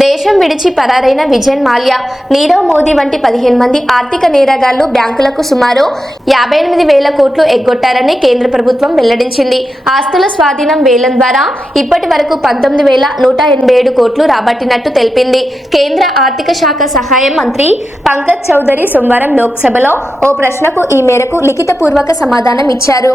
దేశం విడిచి పరారైన విజయన్ మాల్యా నీరవ్ మోదీ వంటి పదిహేను మంది ఆర్థిక నేరగాళ్ళు బ్యాంకులకు సుమారు యాభై ఎనిమిది వేల కోట్లు ఎగ్గొట్టారని కేంద్ర ప్రభుత్వం వెల్లడించింది. ఆస్తుల స్వాధీనం వేలం ద్వారా ఇప్పటి వరకు పంతొమ్మిది వేల నూట ఎనభై ఏడు కోట్లు రాబట్టినట్టు తెలిపింది. కేంద్ర ఆర్థిక శాఖ సహాయ మంత్రి పంకజ్ చౌదరి సోమవారం లోక్సభలో ఓ ప్రశ్నకు ఈ మేరకు లిఖితపూర్వక సమాధానం ఇచ్చారు.